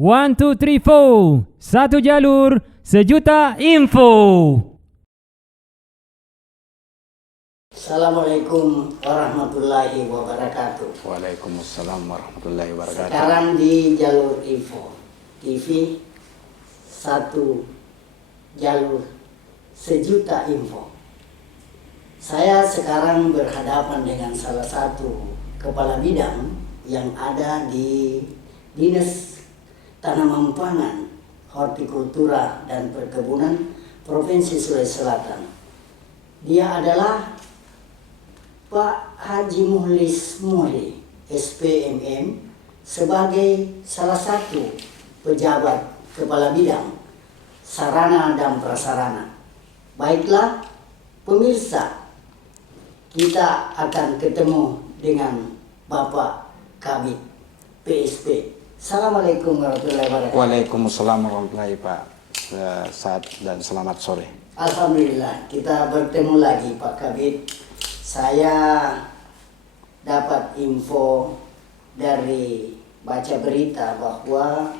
One, two, three, four. Satu jalur, sejuta info. Assalamualaikum warahmatullahi wabarakatuh. Waalaikumsalam warahmatullahi wabarakatuh. Sekarang di jalur info TV, satu jalur sejuta info. Saya sekarang berhadapan dengan salah satu kepala bidang yang ada di Dinas Tanaman Pangan, Hortikultura dan Perkebunan Provinsi Sulawesi Selatan. Dia adalah Pak Haji Muhlis Muri, SPMM, sebagai salah satu pejabat kepala bidang sarana dan prasarana. Baiklah pemirsa, kita akan ketemu dengan Bapak Kabid PSP. Assalamualaikum warahmatullahi wabarakatuh. Waalaikumsalam warahmatullahi wabarakatuh dan selamat sore. Alhamdulillah kita bertemu lagi Pak Kabid. Saya dapat info dari baca berita bahwa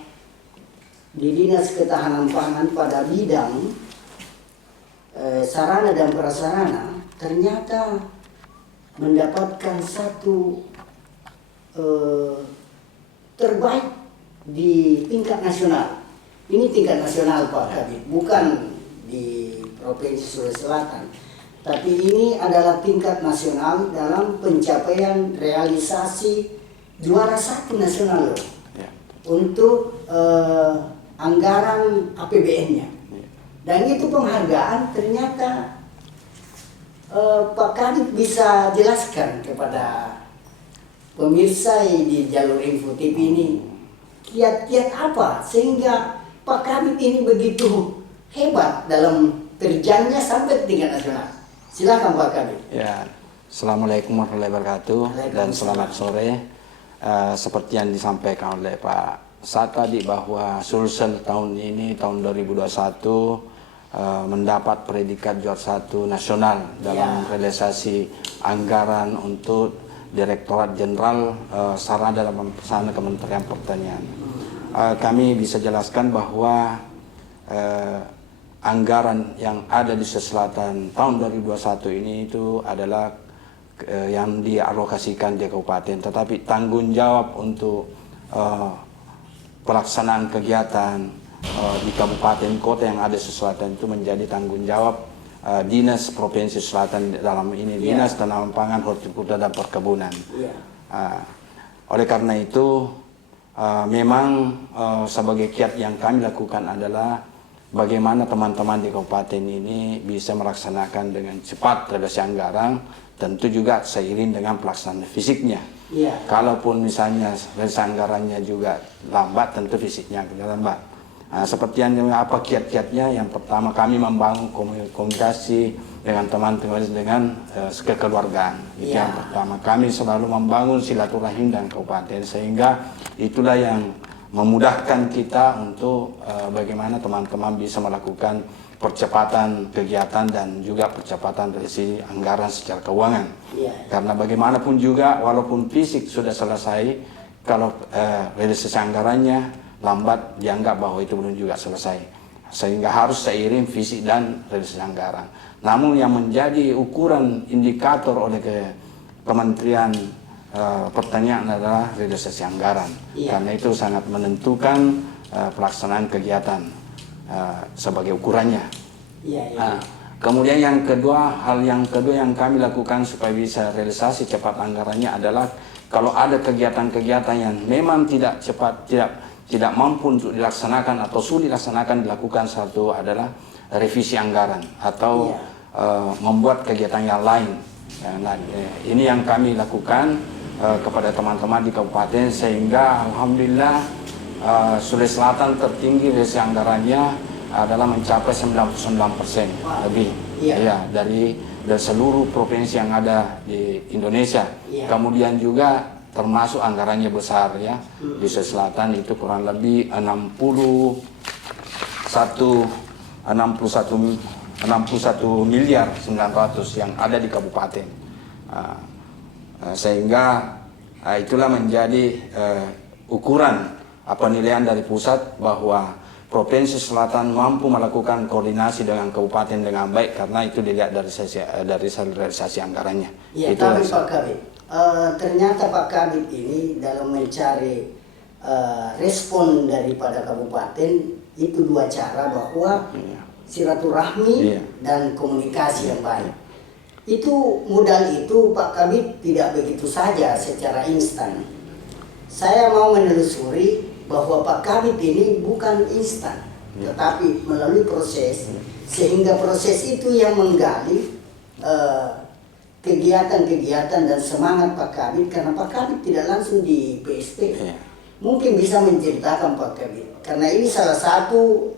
di Dinas Ketahanan Pangan pada bidang sarana dan prasarana ternyata mendapatkan satu terbaik di tingkat nasional. Ini tingkat nasional Pak Kabid, bukan di Provinsi Sulawesi Selatan. Tapi ini adalah tingkat nasional dalam pencapaian realisasi juara satu nasional loh. Ya. Untuk anggaran APBN-nya. Ya. Dan itu penghargaan ternyata Pak Kabid bisa jelaskan kepada pemirsa di jalur info TV ini kiat-kiat apa sehingga Pak Kabid ini begitu hebat dalam terjangnya sampai tingkat nasional. Silakan Pak Kabid. Ya, Assalamualaikum warahmatullahi wabarakatuh dan selamat sore. Seperti yang disampaikan oleh Pak Saad tadi bahwa Sulsel tahun ini tahun 2021 mendapat predikat juara satu nasional dalam realisasi anggaran untuk Direktorat Jenderal Sarana dan Prasarana Kementerian Pertanian. Kami bisa jelaskan bahwa anggaran yang ada di Sulawesi Selatan tahun 2021 ini itu adalah yang dialokasikan di kabupaten, tetapi tanggung jawab untuk pelaksanaan kegiatan di kabupaten kota yang ada di Sulawesi Selatan itu menjadi tanggung jawab Dinas Provinsi Selatan dalam ini, Dinas Tanaman Pangan, Hortikultura dan Perkebunan. Oleh karena itu, memang sebagai kiat yang kami lakukan adalah bagaimana teman-teman di kabupaten ini bisa melaksanakan dengan cepat realisasi anggaran, tentu juga seiring dengan pelaksanaan fisiknya. Kalaupun misalnya realisasi anggarannya juga lambat, tentu fisiknya lambat. Seperti yang apa kiat-kiatnya, yang pertama kami membangun komunikasi dengan teman-teman dengan kekeluargaan. Itu yang pertama, kami selalu membangun silaturahim dan kabupaten, sehingga itulah yang memudahkan kita untuk bagaimana teman-teman bisa melakukan percepatan kegiatan dan juga percepatan realisasi anggaran secara keuangan. Karena bagaimanapun juga walaupun fisik sudah selesai, kalau realisasi anggarannya lambat dianggap bahwa itu belum juga selesai, sehingga harus seiring fisik dan realisasi anggaran. Namun yang menjadi ukuran indikator oleh Kementerian Pertanian adalah realisasi anggaran, karena itu sangat menentukan pelaksanaan kegiatan sebagai ukurannya. Kemudian yang kedua, hal yang kedua yang kami lakukan supaya bisa realisasi cepat anggarannya adalah kalau ada kegiatan-kegiatan yang memang tidak cepat, tidak mampu untuk dilaksanakan atau sulit dilaksanakan, dilakukan satu adalah revisi anggaran atau membuat kegiatan yang lain. Ini yang kami lakukan kepada teman-teman di kabupaten, sehingga alhamdulillah Sulawesi Selatan tertinggi realisasi anggarannya adalah mencapai 99% lebih dari seluruh provinsi yang ada di Indonesia. Kemudian juga termasuk anggarannya besar ya, di Sulawesi Selatan itu kurang lebih 61 miliar 900 yang ada di kabupaten. Sehingga itulah menjadi ukuran penilaian dari pusat bahwa Provinsi Selatan mampu melakukan koordinasi dengan kabupaten dengan baik karena itu dilihat dari realisasi anggarannya. Ya, itu tapi Pak Kabit, ternyata Pak Kabit ini dalam mencari respon daripada kabupaten itu dua cara, bahwa silaturahmi dan komunikasi yang baik. Itu modal itu Pak Kabit tidak begitu saja secara instan. Saya mau menelusuri bahwa Pak Kabit ini bukan instan, tetapi melalui proses, sehingga proses itu yang menggali kegiatan-kegiatan dan semangat Pak Kabit, karena Pak Kabit tidak langsung di PSP. Mungkin bisa menceritakan Pak Kabit, karena ini salah satu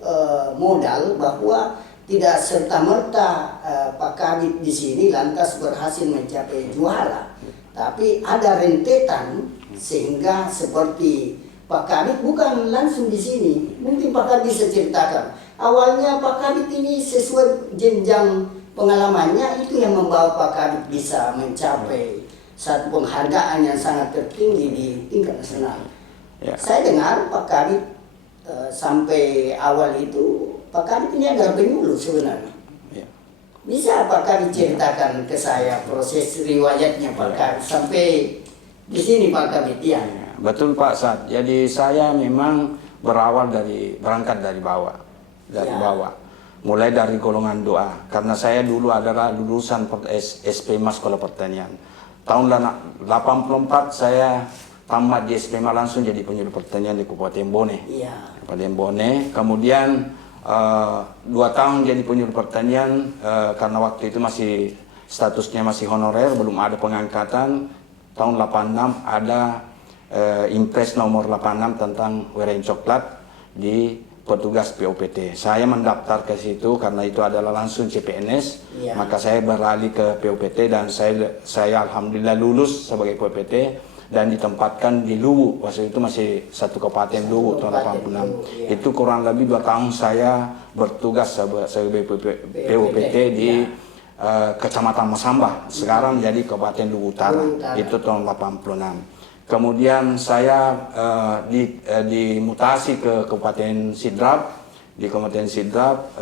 modal bahwa tidak serta-merta Pak Kabit di sini lantas berhasil mencapai juara, tapi ada rentetan sehingga seperti Pak Kabit bukan langsung di sini. Mungkin Pak Kabit bisa ceritakan. Awalnya Pak Kabit ini sesuai jenjang pengalamannya itu yang membawa Pak Kabit bisa mencapai satu penghargaan yang sangat tertinggi di tingkat nasional. Ya. Saya dengar Pak Kabit sampai awal itu Pak Kabit ini adalah penyuluh sebenarnya. Ya. Bisa Pak Kabit ceritakan ke saya proses riwayatnya Pak Kabit sampai di sini Pak Kabit ya. Betul Pak Sad. Jadi saya memang berangkat dari bawah, bawah. Mulai dari golongan doa. Karena saya dulu adalah lulusan SPMA Sekolah Pertanian. Tahun 84 saya tamat di SPMA langsung jadi penyuluh pertanian di Kabupaten Bone. Kabupaten Bone. Kemudian 2 tahun jadi penyuluh pertanian karena waktu itu masih statusnya masih honorer, belum ada pengangkatan. Tahun 86 ada Impres nomor 86 tentang weren coklat di petugas POPT. Saya mendaftar ke situ karena itu adalah langsung CPNS, maka saya beralih ke POPT dan saya alhamdulillah lulus sebagai POPT dan ditempatkan di Luwu. Waktu itu masih satu kabupaten Luwu tahun 86. Itu kurang lebih 2 tahun saya bertugas sebagai POPT di Kecamatan Masamba. Sekarang jadi Kabupaten Luwu Utara. Itu tahun 86. Kemudian saya dimutasi ke Kabupaten Sidrap. Di Kabupaten Sidrap,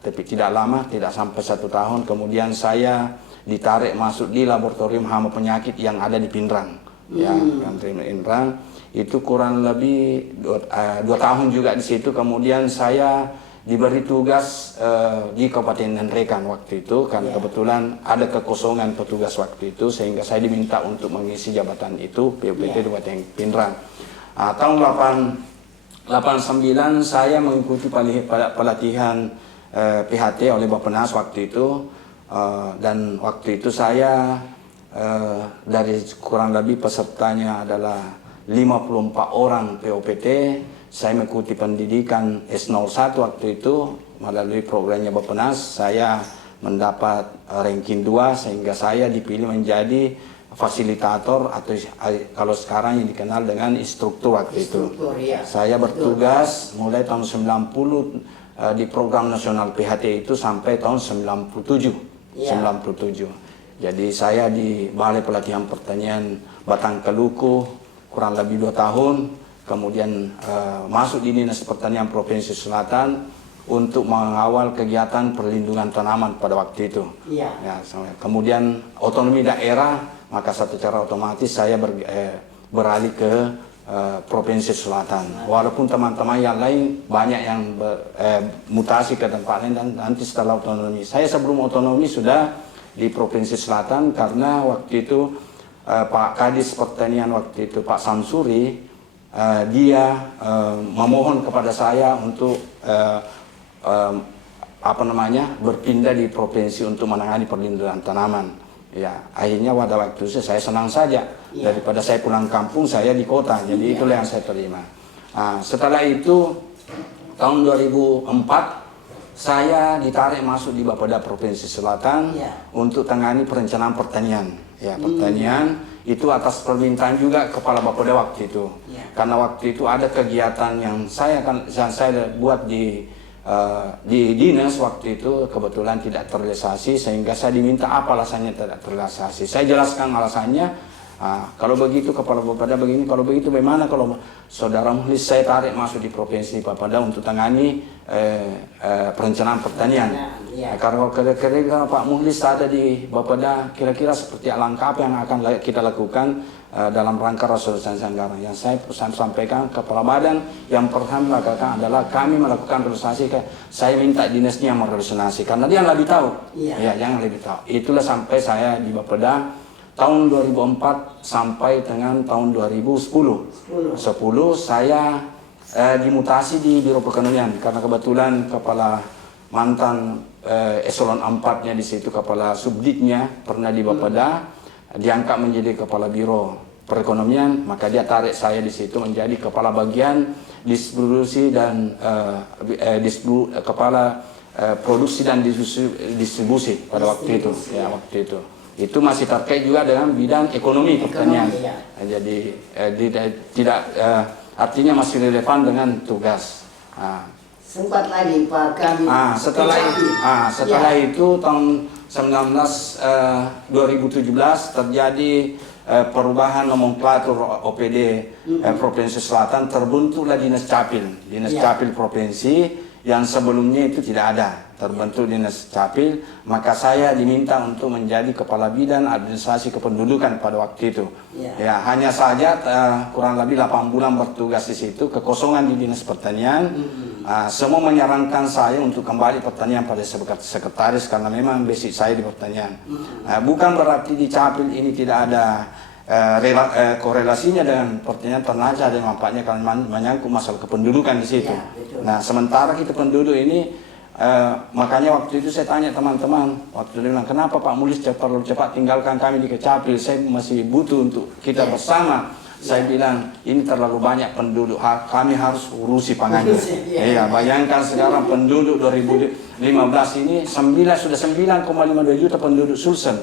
tapi tidak lama, tidak sampai 1 tahun. Kemudian saya ditarik masuk di laboratorium hama penyakit yang ada di Pindrang. Ya, Pindrang. Itu kurang lebih 2 tahun juga di situ. Kemudian saya diberi tugas di Kabupaten Ngenrekan waktu itu, karena kebetulan ada kekosongan petugas waktu itu, sehingga saya diminta untuk mengisi jabatan itu POPT di Kabupaten Pindrang. Tahun 89 saya mengikuti pelatihan PHT oleh Bappenas waktu itu, dan waktu itu saya dari kurang lebih pesertanya adalah 54 orang POPT. Saya mengikuti pendidikan S01 waktu itu melalui programnya Bappenas. Saya mendapat ranking 2 sehingga saya dipilih menjadi fasilitator atau kalau sekarang yang dikenal dengan instruktur waktu itu. Saya bertugas mulai tahun 90 di program nasional PHT itu sampai tahun 97. 97. Jadi saya di Balai Pelatihan Pertanian Batang Keluku kurang lebih 2 tahun. Kemudian masuk di Dinas Pertanian Provinsi Selatan untuk mengawal kegiatan perlindungan tanaman pada waktu itu. Ya, kemudian otonomi daerah, maka secara otomatis saya beralih ke Provinsi Selatan. Walaupun teman-teman yang lain banyak yang mutasi ke tempat lain dan nanti setelah otonomi. Saya sebelum otonomi sudah di Provinsi Selatan karena waktu itu Pak Kadis Pertanian waktu itu Pak Samsuri, dia memohon kepada saya untuk berpindah di provinsi untuk menangani perlindungan tanaman. Ya, akhirnya pada waktu itu saya senang saja. Daripada saya pulang kampung, saya di kota. Jadi itulah yang saya terima. Setelah itu tahun 2004 saya ditarik masuk di Bapeda Provinsi Selatan untuk tangani perencanaan pertanian. Ya, pertanian itu atas permintaan juga Kepala Bapeda waktu itu. Karena waktu itu ada kegiatan yang saya buat di dinas waktu itu kebetulan tidak terrealisasi, sehingga saya diminta apa alasannya tidak terrealisasi. Saya jelaskan alasannya Kalau begitu Kepala Bapeda begini, kalau begitu bagaimana kalau Saudara Muhlis saya tarik masuk di Provinsi Bapeda untuk tangani perencanaan pertanian. Karena kira-kira Pak Muhlis ada di Bapeda, kira-kira seperti langkah apa yang akan kita lakukan dalam rangka resolusi anggaran. Yang saya sampaikan Kepala Badan, yang pertama lakukan adalah kami melakukan resolusi. Saya minta dinasnya meresolusi karena dia lebih tahu. Ya, yang lebih tahu. Itulah sampai saya di Bapeda tahun 2004 sampai dengan tahun 2010. 10 saya dimutasi di Biro Perekonomian karena kebetulan kepala mantan eselon 4-nya di situ, kepala subditnya pernah di Bapeda, diangkat menjadi kepala Biro Perekonomian, maka dia tarik saya di situ menjadi kepala bagian distribusi dan kepala produksi dan distribusi pada waktu itu. Ya, waktu itu masih terkait juga dengan bidang ekonomi pertanian. Jadi tidak artinya masih relevan dengan tugas. Sempat lagi Pak kami. Setelah itu tahun 2017 terjadi perubahan nomenklatur OPD Provinsi Selatan, terbentuklah Dinas Capil, Capil Provinsi yang sebelumnya itu tidak ada, terbentuk Dinas Capil, maka saya diminta untuk menjadi Kepala Bidang Administrasi Kependudukan pada waktu itu. Ya, hanya saja kurang lebih 8 bulan bertugas di situ, kekosongan di Dinas Pertanian. Semua menyarankan saya untuk kembali pertanian pada sekretaris karena memang basic saya di pertanian. Bukan berarti di Capil ini tidak ada korelasinya dengan pertanian, ternaja dan manfaatnya karena menyangkut masalah kependudukan di situ. Nah, sementara kita penduduk ini, makanya waktu itu saya tanya teman-teman, waktu itu bilang, kenapa Pak Muhlis perlu cepat tinggalkan kami di Kecapil, saya masih butuh untuk kita bersama. Saya bilang, ini terlalu banyak penduduk, kami harus urusi pangannya. Iya, bayangkan sekarang penduduk 2015 ini sudah 9,52 juta penduduk Sulsel.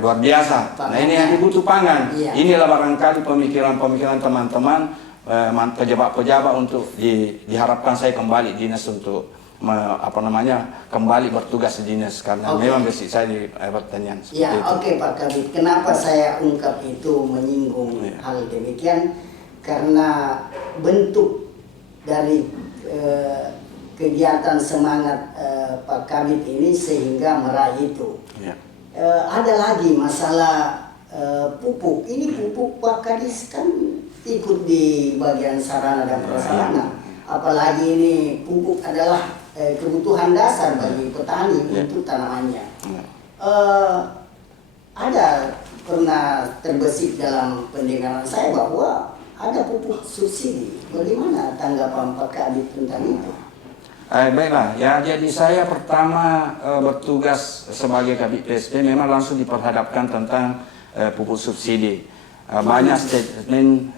Luar biasa. Nah, ini yang dibutuh pangan. Inilah barangkali pemikiran-pemikiran teman-teman, pejabat-pejabat untuk diharapkan saya kembali dinas untuk kembali bertugas di dinas karena memang basic saya di pertanian. Pak Kabit. Kenapa saya ungkap itu menyinggung hal demikian? Karena bentuk dari kegiatan semangat Pak Kabit ini sehingga meraih itu. Ada lagi masalah pupuk. Ini pupuk Pak Kadis kan ikut di bagian sarana dan prasarana. Apalagi ini pupuk adalah kebutuhan dasar bagi petani untuk tanamannya. Ada pernah terbesit dalam pendengaran saya bahwa ada pupuk subsidi. Bagaimana tanggapan Pak Kadis tentang itu? Baiklah, ya, jadi saya pertama bertugas sebagai Kabid PSP memang langsung diperhadapkan tentang pupuk subsidi. Banyak statement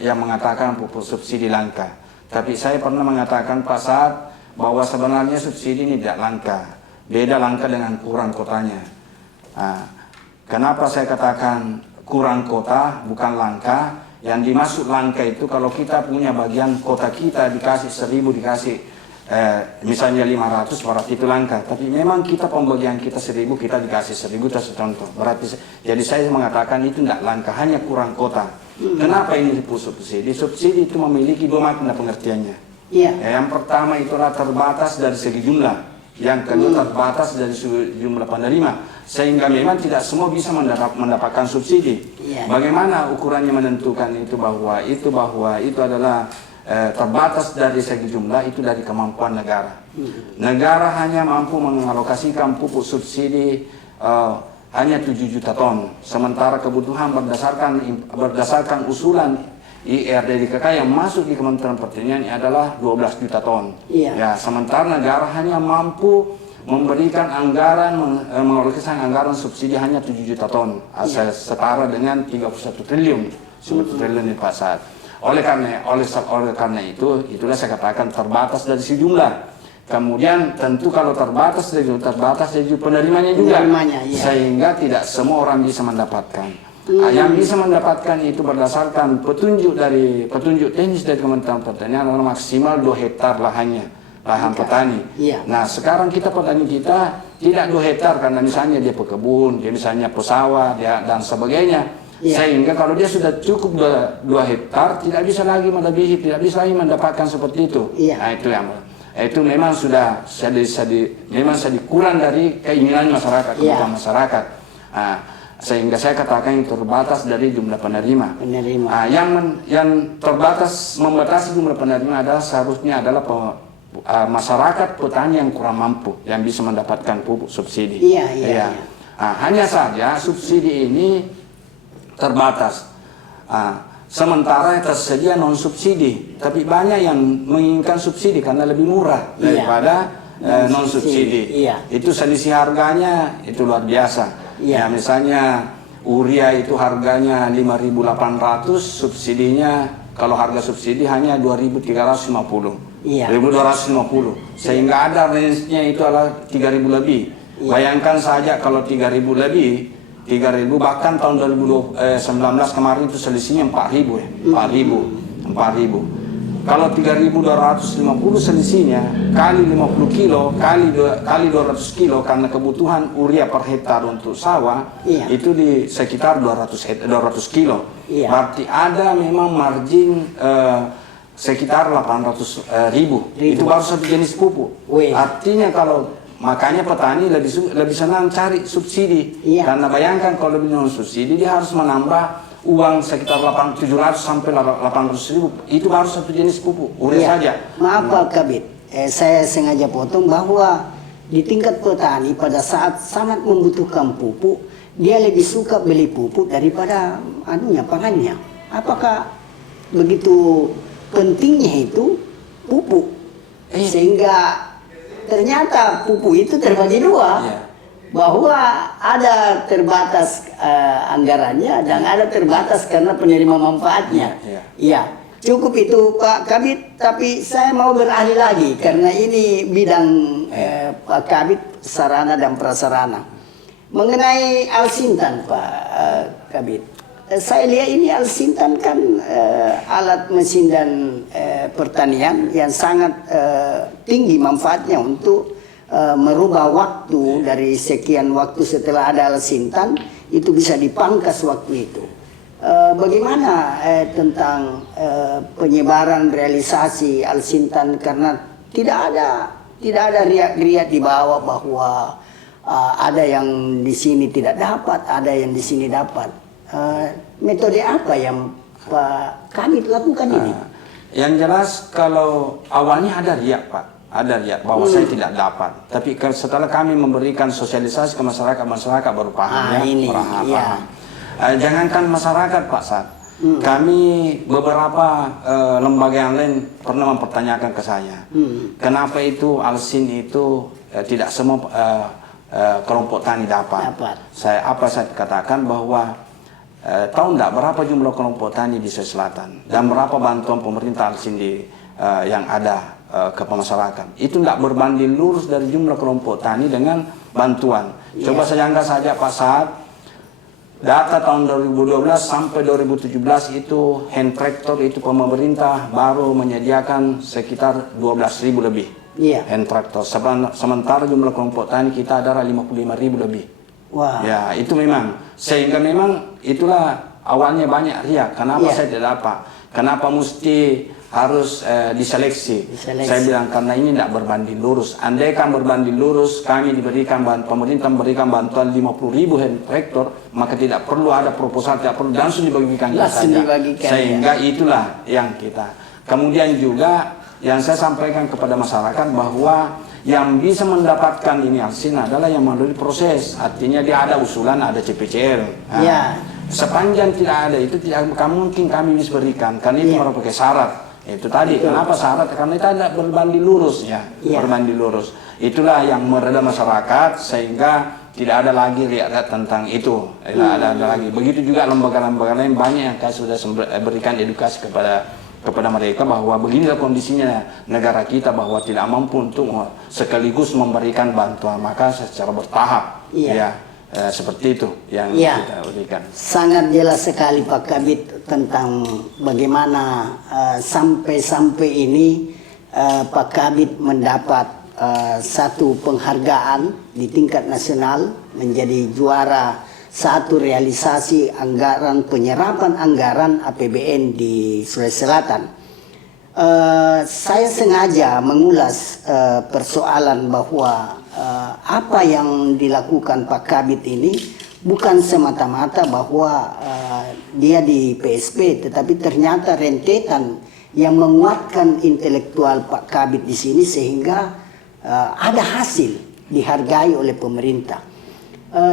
yang mengatakan pupuk subsidi langka. Tapi saya pernah mengatakan Pak Saad bahwa sebenarnya subsidi ini tidak langka. Beda langka dengan kurang kotanya. Kenapa saya katakan kurang kota bukan langka? Yang dimaksud langka itu kalau kita punya bagian kota kita dikasih 1000, dikasih misalnya 500, berarti itu langka. Tapi memang kita pembagian kita 1000, kita dikasih 1000, itu contoh. Berarti jadi saya mengatakan itu tidak langka, hanya kurang kota. Kenapa ini disebut subsidi? Subsidi itu memiliki dua makna pengertiannya. Yang pertama itulah terbatas dari segi jumlah, yang kedua terbatas dari jumlah penerima, sehingga memang tidak semua bisa mendapatkan subsidi. Bagaimana ukurannya menentukan itu bahwa itu adalah terbatas dari segi jumlah, itu dari kemampuan negara. Negara hanya mampu mengalokasikan pupuk subsidi hanya 7 juta ton, sementara kebutuhan berdasarkan usulan IRDDKK yang masuk di Kementerian Pertanian adalah 12 juta ton. Ya, sementara negara hanya mampu memberikan anggaran, mengalokasikan anggaran subsidi hanya 7 juta ton, setara dengan 31 triliun, 1 triliun di Pak Saad. Oleh karena itu, itulah saya katakan terbatas dari sejumlah. Kemudian tentu kalau terbatas dari penerimanya juga, sehingga tidak semua orang bisa mendapatkan. Yang bisa mendapatkan itu berdasarkan petunjuk teknis dari Kementerian Pertanian adalah maksimal 2 hektar lahannya. lahan petani. Iya. Nah sekarang petani kita tidak 2 hektar karena misalnya dia pekebun, dia misalnya pesawat, dia dan sebagainya. Iya. Sehingga kalau dia sudah cukup 2 hektar tidak bisa lagi melebihi, tidak bisa lagi mendapatkan seperti itu. Iya. Nah itu memang sudah memang kurang dari keinginan masyarakat, kebutuhan masyarakat. Nah, sehingga saya katakan yang terbatas dari jumlah penerima. Nah, yang terbatas membatasi jumlah penerima adalah seharusnya adalah masyarakat petani yang kurang mampu yang bisa mendapatkan pupuk subsidi. Iya. Nah, hanya saja subsidi ini terbatas. Sementara tersedia non subsidi, tapi banyak yang menginginkan subsidi karena lebih murah daripada non subsidi. Iya. Itu selisih harganya itu luar biasa. Iya. Ya, misalnya urea itu harganya 5.800, subsidinya kalau harga subsidi hanya 2.350. Iya. 1.250. Sehingga ada range-nya itu adalah 3.000 lebih. Iya. Bayangkan saja kalau 3.000 lebih, 3.000 bahkan tahun 2019 kemarin itu selisihnya 4.000 4.000. Kalau 3.250 selisihnya kali 50 kilo kali 200 kilo karena kebutuhan urea per hektar untuk sawah itu di sekitar 200 kilo. Iya. Berarti ada memang margin sekitar 800.000. Itu baru satu jenis pupuk. Artinya makanya petani lebih senang cari subsidi. Karena bayangkan kalau lebih non subsidi dia harus menambah uang sekitar 700 sampai 800.000. Itu baru satu jenis pupuk urea saja. Maaf Pak Kabit, saya sengaja potong bahwa di tingkat petani pada saat sangat membutuhkan pupuk, dia lebih suka beli pupuk daripada pangannya. Apakah begitu pentingnya itu pupuk sehingga ternyata pupuk itu terbagi 2, bahwa ada terbatas anggarannya dan ada terbatas karena penerima manfaatnya. Iya, cukup itu Pak Kabit. Tapi saya mau beralih lagi karena ini bidang Pak Kabit, sarana dan prasarana. Mengenai Al-Sintan Pak Kabit, saya lihat ini Al-Sintan kan alat mesin dan pertanian yang sangat tinggi manfaatnya untuk merubah waktu dari sekian waktu setelah ada Al-Sintan itu bisa dipangkas waktu itu. Bagaimana tentang penyebaran realisasi Al-Sintan karena tidak ada riak-riak di bawah bahwa ada yang di sini tidak dapat, ada yang di sini dapat. Metode apa yang Pak Kabit lakukan ini? Yang jelas kalau awalnya ada riak Pak, ada riak bahwa saya tidak dapat. Tapi setelah kami memberikan sosialisasi ke masyarakat baru paham paham. Jangankan masyarakat Pak Sat, kami beberapa lembaga yang lain pernah mempertanyakan ke saya, kenapa itu Al-Sin itu tidak semua kelompok tani dapat. Saya katakan bahwa tahu enggak berapa jumlah kelompok tani di Sulawesi Selatan dan berapa bantuan pemerintah Al-Sin yang ada ke masyarakat. Itu enggak berbanding lurus dari jumlah kelompok tani dengan bantuan. Coba saya anggap saja Pak Saad, data tahun 2012 sampai 2017 itu hand tractor itu pemerintah baru menyediakan sekitar 12.000 lebih hand tractor. Sementara jumlah kelompok tani kita adalah 55.000 lebih. Ya itu memang, sehingga memang itulah awalnya banyak riak. Kenapa saya tidak dapat? Kenapa mesti harus diseleksi? Saya bilang karena ini tidak berbanding lurus. Andai kan berbanding lurus, kami diberikan pemerintah memberikan bantuan 50.000 hand tractor, maka tidak perlu ada proposal, tidak perlu langsung dibagikan saja. Sehingga itulah yang kita. Kemudian juga yang saya sampaikan kepada masyarakat bahwa yang bisa mendapatkan ini Al-Sin adalah yang melalui proses. Artinya dia ada usulan, ada CPCL. Sepanjang tidak ada itu tidak mungkin kami bisa berikan karena ini merupakan syarat. Itu tadi kenapa syarat? Karena itu tidak berbanding lurus berbanding lurus. Itulah yang meredam masyarakat sehingga tidak ada lagi riak tentang itu. Tidak ada lagi. Begitu juga lembaga-lembaga lain banyak yang sudah berikan edukasi kepada mereka bahwa beginilah kondisinya negara kita, bahwa tidak mampu untuk sekaligus memberikan bantuan, maka secara bertahap seperti itu yang kita berikan. Sangat jelas sekali Pak Kabit tentang bagaimana sampai ini Pak Kabit mendapat satu penghargaan di tingkat nasional menjadi juara satu realisasi anggaran penyerapan anggaran APBN di Sulawesi Selatan. Saya sengaja mengulas persoalan bahwa apa yang dilakukan Pak Kabit ini bukan semata-mata bahwa dia di PSP, tetapi ternyata rentetan yang menguatkan intelektual Pak Kabit di sini sehingga ada hasil dihargai oleh pemerintah.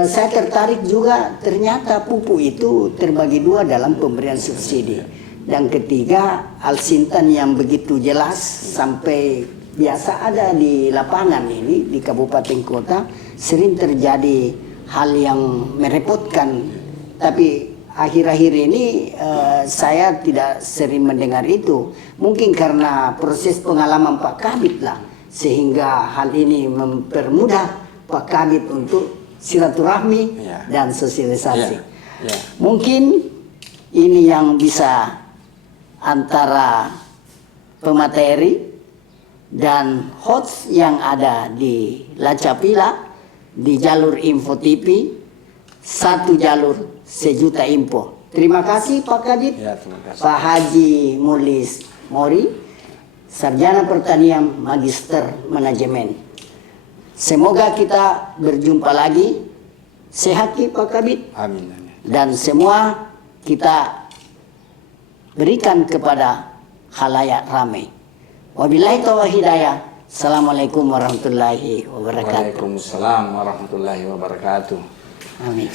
Saya tertarik juga ternyata pupuk itu terbagi dua dalam pemberian subsidi. Dan ketiga, Al-Sintan yang begitu jelas sampai biasa ada di lapangan ini di kabupaten kota sering terjadi hal yang merepotkan. Tapi akhir-akhir ini saya tidak sering mendengar itu. Mungkin karena proses pengalaman Pak Kabit lah, sehingga hal ini mempermudah Pak Kabit untuk silaturahmi dan sosialisasi. Mungkin ini yang bisa antara pemateri dan host yang ada di Lacapila di jalur Info TV, satu jalur sejuta info. Terima kasih Pak Kadit, Pak Haji Mulis Mori, Sarjana Pertanian Magister Manajemen. Semoga kita berjumpa lagi. Sehat Pak Kabit. Amin. Dan semua kita berikan kepada khalayak ramai. Wabillahi taufiq hidayah. Assalamualaikum warahmatullahi wabarakatuh. Waalaikumsalam warahmatullahi wabarakatuh. Amin.